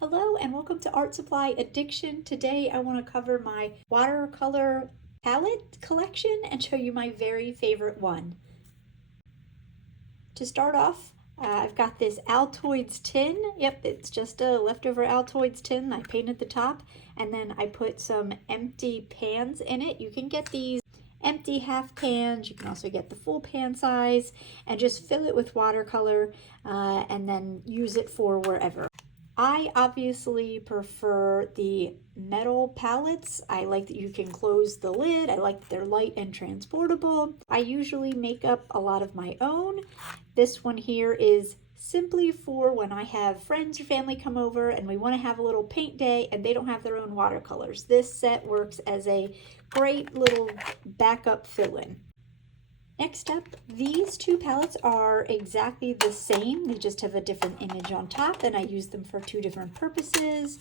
Hello and welcome to Art Supply Addiction. Today I want to cover my watercolor palette collection and show you my very favorite one. To start off, I've got this Altoids tin. Yep, it's just a leftover Altoids tin. I painted the top and then I put some empty pans in it. You can get these empty half pans. You can also get the full pan size and just fill it with watercolor and then use it for wherever. I obviously prefer the metal palettes. I like that you can close the lid. I like that they're light and transportable. I usually make up a lot of my own. This one here is simply for when I have friends or family come over and we want to have a little paint day and they don't have their own watercolors. This set works as a great little backup fill-in. Next up, these two palettes are exactly the same. They just have a different image on top and I use them for two different purposes.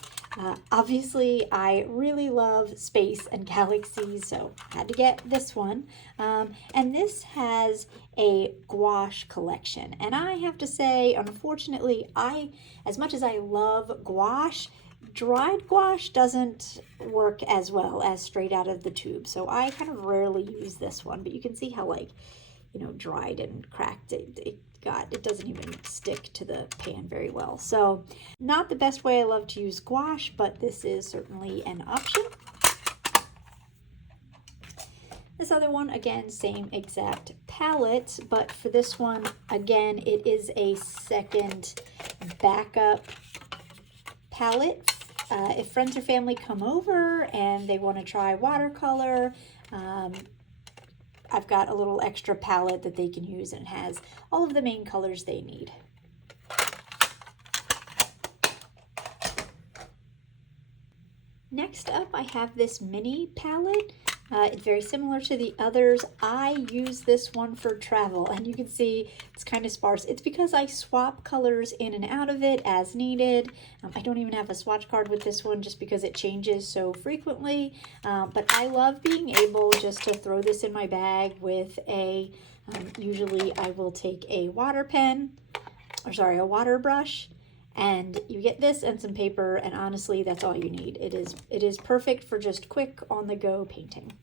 Obviously, I really love space and galaxies, so I had to get this one. And this has a gouache collection. And I have to say, unfortunately, as much as I love gouache, dried gouache doesn't work as well as straight out of the tube, so I kind of rarely use this one, but you can see how, like, you know, dried and cracked it doesn't even stick to the pan very well. So not the best way I love to use gouache, but this is certainly an option. This other one, again, same exact palette, but for this one, again, it is a second backup palette. If friends or family come over and they want to try watercolor, I've got a little extra palette that they can use and it has all of the main colors they need. Next up, I have this mini palette. It's very similar to the others. I use this one for travel, and you can see it's kind of sparse. It's because I swap colors in and out of it as needed. I don't even have a swatch card with this one just because it changes so frequently, but I love being able just to throw this in my bag with usually I will take a water brush, and you get this and some paper, and honestly, that's all you need. It is perfect for just quick on-the-go painting.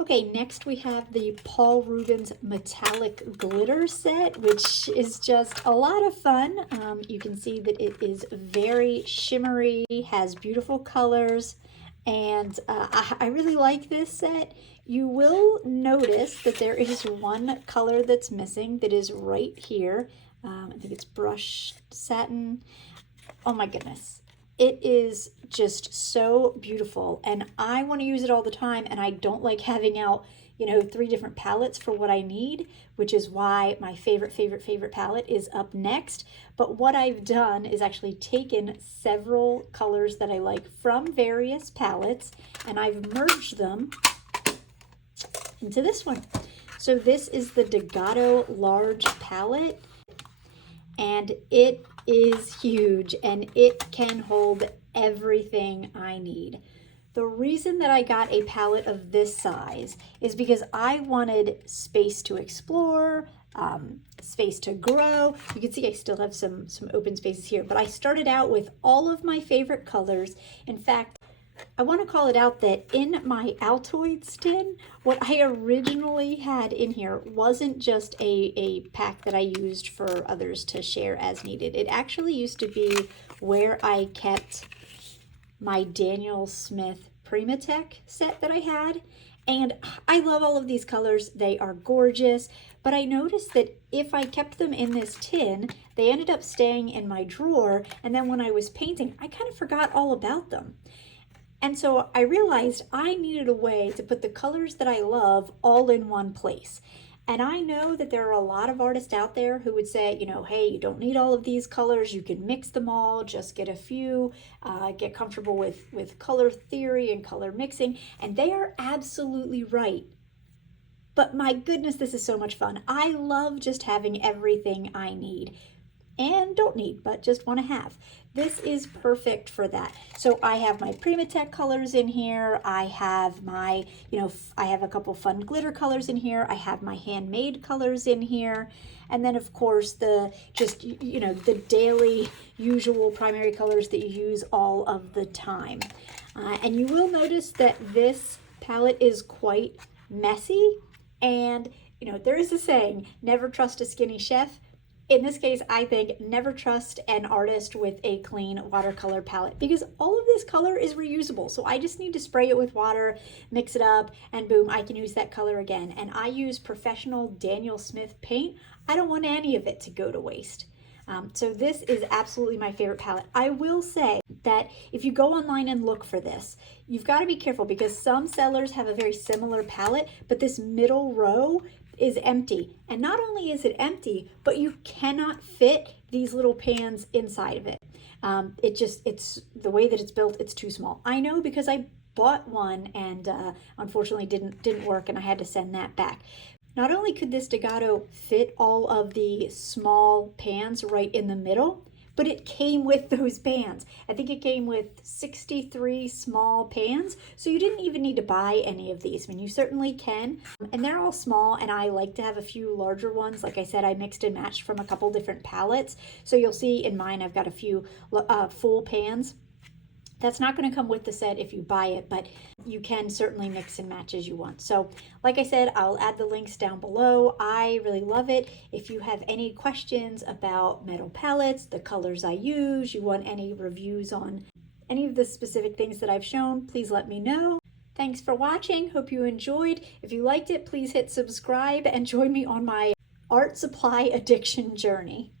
Okay, next we have the Paul Rubens metallic glitter set, which is just a lot of fun. You can see that it is very shimmery, has beautiful colors, and I really like this set. You will notice that there is one color that's missing that is right here. I think it's brushed satin. Oh my goodness. It is just so beautiful and I want to use it all the time, and I don't like having out, you know, 3 different palettes for what I need, which is why my favorite palette is up next. But what I've done is actually taken several colors that I like from various palettes and I've merged them into this one. So this is the Degato large palette, and it is huge and it can hold everything I need. The reason that I got a palette of this size is because I wanted space to explore, space to grow. You can see I still have some open spaces here, but I started out with all of my favorite colors. In fact, I want to call it out that in my Altoids tin, what I originally had in here wasn't just a pack that I used for others to share as needed. It actually used to be where I kept my Daniel Smith Primatech set that I had. And I love all of these colors. They are gorgeous. But I noticed that if I kept them in this tin, they ended up staying in my drawer. And then when I was painting, I kind of forgot all about them. And so I realized I needed a way to put the colors that I love all in one place. And I know that there are a lot of artists out there who would say, you know, hey, you don't need all of these colors. You can mix them all, just get a few, get comfortable with color theory and color mixing. And they are absolutely right. But my goodness, this is so much fun. I love just having everything I need. and don't need, but just want to have. This is perfect for that. So I have my Primatech colors in here. I have my, I have a couple fun glitter colors in here. I have my handmade colors in here. And then of course the the daily usual primary colors that you use all of the time. And you will notice that this palette is quite messy. And there is a saying, never trust a skinny chef. In this case, I think never trust an artist with a clean watercolor palette, because all of this color is reusable. So I just need to spray it with water, mix it up, and boom, I can use that color again. And I use professional Daniel Smith paint. I don't want any of it to go to waste. So this is absolutely my favorite palette. I will say that if you go online and look for this, you've got to be careful because some sellers have a very similar palette, but this middle row is empty. And not only is it empty, but you cannot fit these little pans inside of it. It's the way that it's built, it's too small. I know because I bought one and unfortunately didn't work, and I had to send that back. Not only could this Degado fit all of the small pans right in the middle, but it came with those pans. I think it came with 63 small pans, so you didn't even need to buy any of these. I mean, you certainly can, and they're all small, and I like to have a few larger ones. Like I said, I mixed and matched from a couple different palettes, so you'll see in mine I've got a few full pans. That's not going to come with the set if you buy it, but you can certainly mix and match as you want. So like I said, I'll add the links down below. I really love it. If you have any questions about metal palettes, the colors I use, you want any reviews on any of the specific things that I've shown, please let me know. Thanks for watching. Hope you enjoyed. If you liked it, please hit subscribe and join me on my art supply addiction journey.